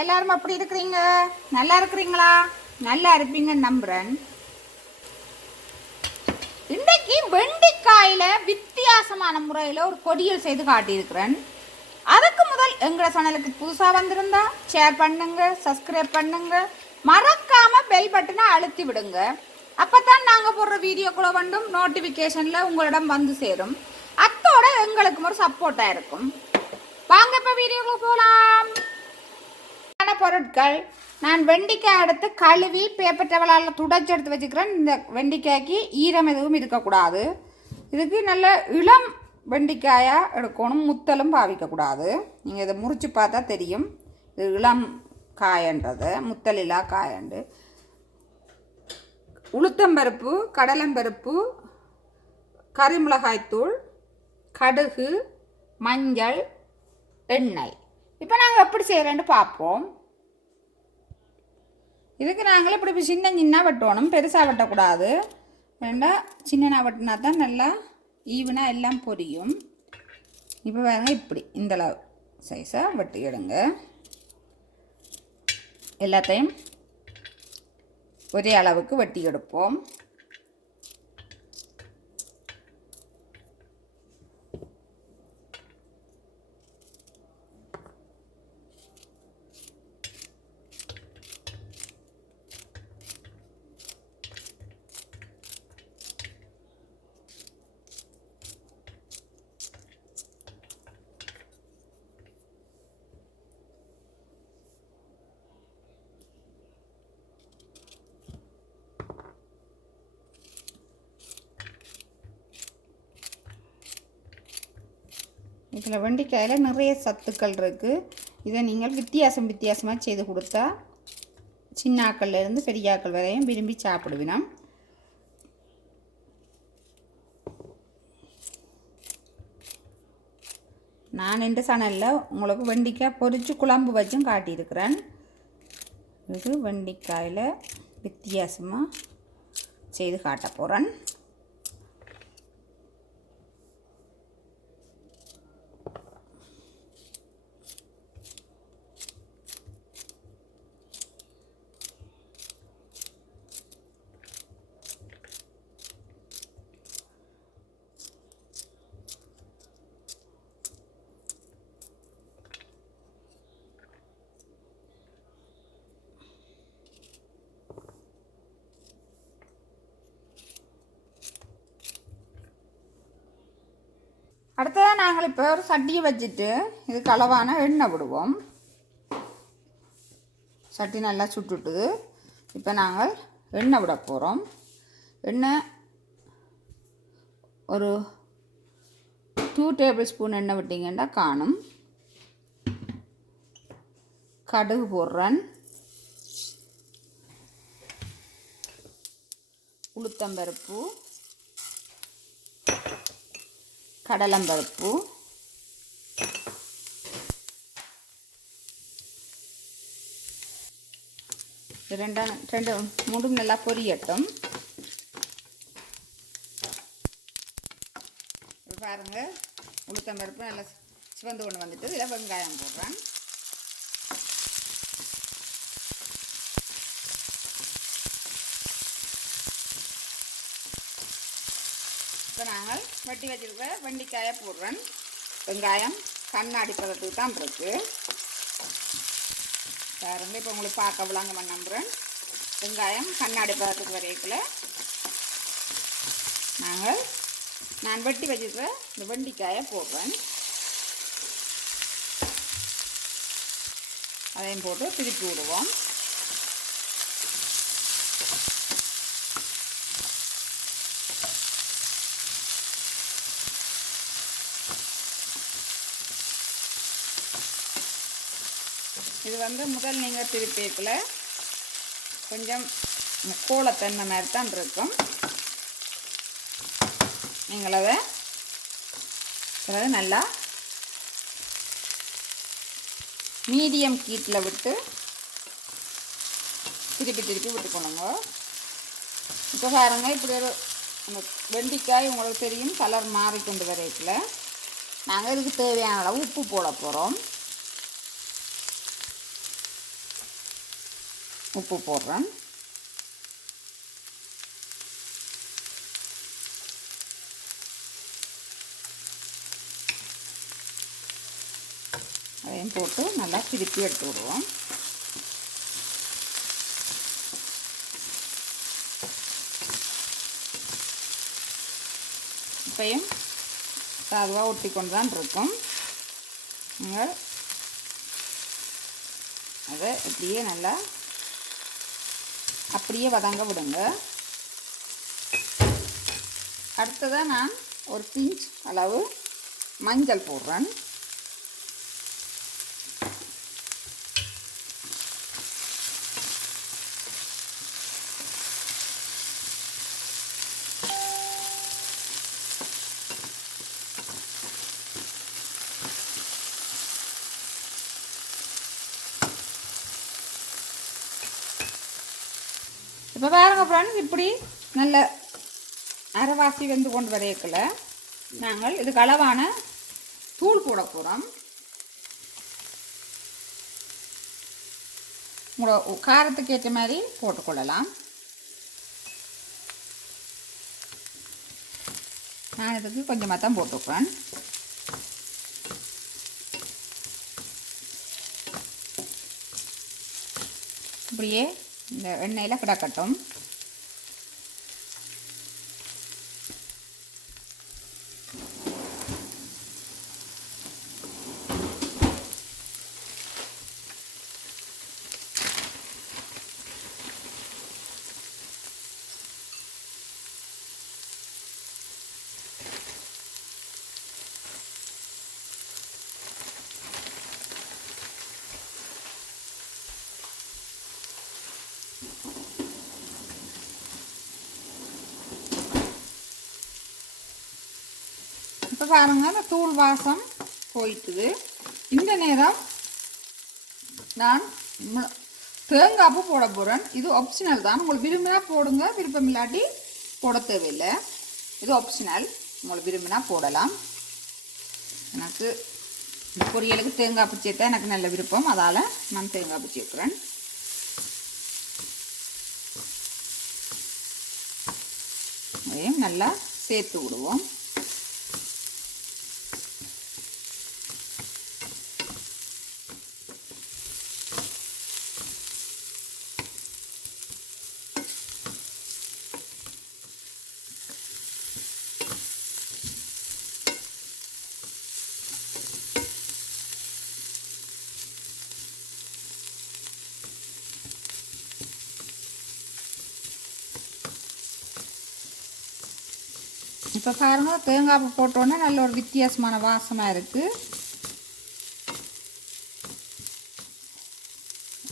எல்லாரும் அப்படி இருக்கிறீங்க? நல்லா இருக்கிறீங்களா? நல்லா இருப்பீங்கன்னு நம்புறேன். இன்றைக்கு வெண்டிக்காயில் வித்தியாசமான முறையில் ஒரு கொடியல் செய்து காட்டியிருக்கிறேன். அதுக்கு முதல் எங்களோட சேனலுக்கு புதுசாக வந்திருந்தா ஷேர் பண்ணுங்க சப்ஸ்கிரைப் பண்ணுங்க. மறக்காம பெல் பட்டனை அழுத்தி விடுங்க. அப்போ தான் நாங்கள் போடுற வீடியோக்குள்ள வந்தும் நோட்டிஃபிகேஷனில் உங்களிடம் வந்து சேரும். அத்தோட எங்களுக்கு ஒரு சப்போர்ட்டாக இருக்கும். வாங்க இப்போ வீடியோக்குள்ள போகலாம் பொருட்கள். நான் வெண்டைக்காய் எடுத்து கழுவி பேப்பர் டவலால் துடைச்சி எடுத்து வச்சுக்கிறேன். இந்த வெண்டிக்காய்க்கு ஈரம் எதுவும் இருக்கக்கூடாது. இதுக்கு நல்ல இளம் வெண்டிக்காயாக எடுக்கணும். முத்தலும் பாவிக்கக்கூடாது. நீங்கள் இதை முறித்து பார்த்தா தெரியும். இது இளம் காயன்றது. முத்தலிலா காயண்டு. உளுத்தம்பருப்பு கடலம்பருப்பு கறிமிளகாய்த்தூள் கடுகு மஞ்சள் எண்ணெய். இப்போ நாங்கள் எப்படி செய்கிறேன்னு பார்ப்போம். இதுக்கு நாங்களும் இப்படி சின்ன சின்ன வெட்டணும் பெருசாக வெட்டக்கூடாது. வேண்டாம் சின்னனாக வெட்டினா தான் நல்லா ஈவனாக எல்லாம் பொரியும். இப்போ வேறு இப்படி இந்தளவு சைஸாக வெட்டி எடுங்க. எல்லாத்தையும் ஒரே அளவுக்கு வெட்டி எடுப்போம். இதில் வெண்டைக்காயில் நிறைய சத்துக்கள் இருக்குது இதை நீங்கள் வித்தியாசம் வித்தியாசமாக செய்து கொடுத்தா சின்ன பெரியாக்கள் வரையும் விரும்பி சாப்பிடுவினோம். நான் இந்த சனலில் உங்களுக்கு வெண்டைக்காய் பொரித்து குழம்பு வச்சும் காட்டியிருக்கிறேன். இது வெண்டைக்காயில் வித்தியாசமாக செய்து காட்ட போகிறேன் அடுத்ததாக நாங்கள் இப்போ ஒரு சட்டியை வச்சுட்டு இதுக்கு அளவான எண்ணெய் விடுவோம் சட்டி நல்லா சுட்டுட்டுது இப்போ நாங்கள் எண்ணெய் விட போகிறோம் எண்ணெய் ஒரு டூ டேபிள் ஸ்பூன் எண்ணெய் விட்டிங்கன்னா காணும். கடுகு போடுறேன். உளுத்தம்பருப்பு கடலம்பருப்பு. ரெண்டாம் ரெண்டு மூணும் நல்லா பொரியட்டும். பாருங்கள் உளுத்தம்பருப்பு நல்லா சிவந்து கொண்டு வந்துட்டு இதில் வெங்காயம் போடுறேன். இப்போ நாங்கள் வெட்டி வச்சிருக்க வெண்டைக்காயை போடுறேன். வெங்காயம் கண்ணாடி பதத்துக்கு தான் இருக்கு. பாருங்க இப்போ உங்களுக்கு பார்க்க விளாங்க நம்புகிறேன் வெங்காயம் கண்ணாடி பதத்துக்கு வரைக்குள்ள நாங்கள் நான் வெட்டி வச்சிருக்க இந்த வெண்டிக்காயை போடுறேன். அதையும் போட்டு திருப்பி விடுவோம். இது வந்து முதல் நீங்கள் திருப்பியத்தில் கொஞ்சம் கோலத்தன்மை மாதிரி தான் இருக்கும். நீங்கள் அதை பிறகு நல்லா மீடியம் கீட்டில் விட்டு திருப்பி திருப்பி விட்டுக்கணுங்க இப்போ பாருங்கள் இப்படி ஒரு அந்த வெண்டிக்காய் உங்களுக்கு தெரியும் கலர் மாறிக்கொண்டு வரைக்கல நாங்கள் இதுக்கு தேவையான அளவு உப்பு போட போகிறோம் உப்பு போடுறேன் அதையும் போட்டு நல்லா திருப்பி எடுத்து விடுவோம் இப்பையும் சாதுவாக ஒட்டி கொண்டு தான் இருக்கும் நீங்கள் அதை இப்படியே நல்லா அப்படியே வதங்க விடுங்க. அடுத்ததாக நான் ஒரு பிஞ்ச் அளவு மஞ்சள் போடுறேன். இப்போ பாருங்க ஃப்ரெண்ட்ஸ் இப்படி நல்ல அரைவாசி வெந்து கொண்டு வரையக்கில் நாங்கள் இதுக்கு அளவான தூள் போட போகிறோம் உங்களோட காரத்துக்கு ஏற்ற மாதிரி போட்டுக்கொள்ளலாம். நான் இதுக்கு கொஞ்சமாக தான் போட்டுக்கிறேன். இப்படியே இந்த எண்ணெயில் கிடக்கட்டும். இப்போ பாருங்கள் அந்த தூள் வாசம் போயிட்டுது. இந்த நேரம் நான் தேங்காய்ப்பு போட போகிறேன் இது ஆப்ஷனல் தான். உங்களுக்கு விரும்பினா போடுங்க விருப்பம் இல்லாட்டி போட தேவையில்லை. இது ஆப்ஷனல் உங்களுக்கு விரும்பினா போடலாம். எனக்கு இந்த பொரியலுக்கு தேங்காய் பூ சேர்த்தா எனக்கு நல்ல விருப்பம். அதால் நான் தேங்காய் பூச்சி வைக்கிறேன். அதையும் நல்லா சேர்த்து விடுவோம். இப்போ பாருங்க தேங்காய் பூ போட்டோன்னே நல்ல ஒரு வித்தியாசமான வாசமாக இருக்குது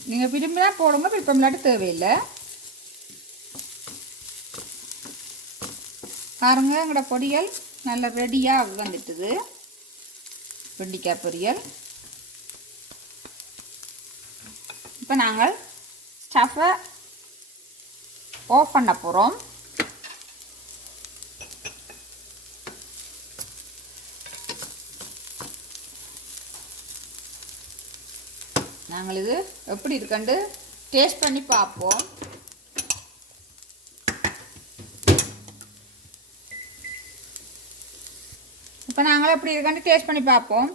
நீங்கள் விரும்பினா போடுங்க விருப்பம் இல்லாட்டி தேவையில்லை. பாருங்க எங்களோட பொரியல் நல்ல ரெடியாக வந்துட்டுது. வெண்டிக்காய் பொரியல். இப்போ நாங்கள் ஸ்டஃப்பை ஆஃப் பண்ண போகிறோம் நாங்கள் இது எப்படி இருக்கண்டு டேஸ்ட் பண்ணி பார்ப்போம். இப்போ நாங்கள் எப்படி இருக்கண்டு டேஸ்ட் பண்ணி பார்ப்போம்.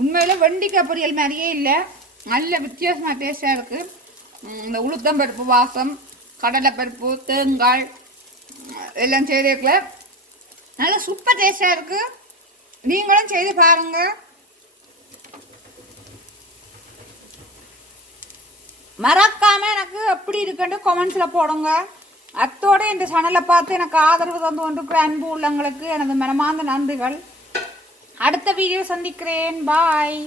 உண்மையில் வெண்டிக்காய் பொரியல் மாதிரியே இல்லை. நல்ல வித்தியாசமாக டேஸ்டாக இருக்குது இந்த உளுத்தம்பருப்பு வாசம் கடலைப்பருப்பு தேங்காய் எல்லாம் செய்திருக்கல. நல்ல சூப்பர் டேஸ்டாக இருக்குது நீங்களும் செய்து பாருங்கள் மறக்காமல் எனக்கு எப்படி இருக்குன்ட்டு கமெண்ட்ஸில் போடுங்க. அத்தோடு இந்த சேனலை பார்த்து எனக்கு ஆதரவு தந்து கொண்டிருக்கிற அன்பு உள்ளவங்களுக்கு எனது மனமார்ந்த நன்றிகள். அடுத்த வீடியோ சந்திக்கிறேன். பாய்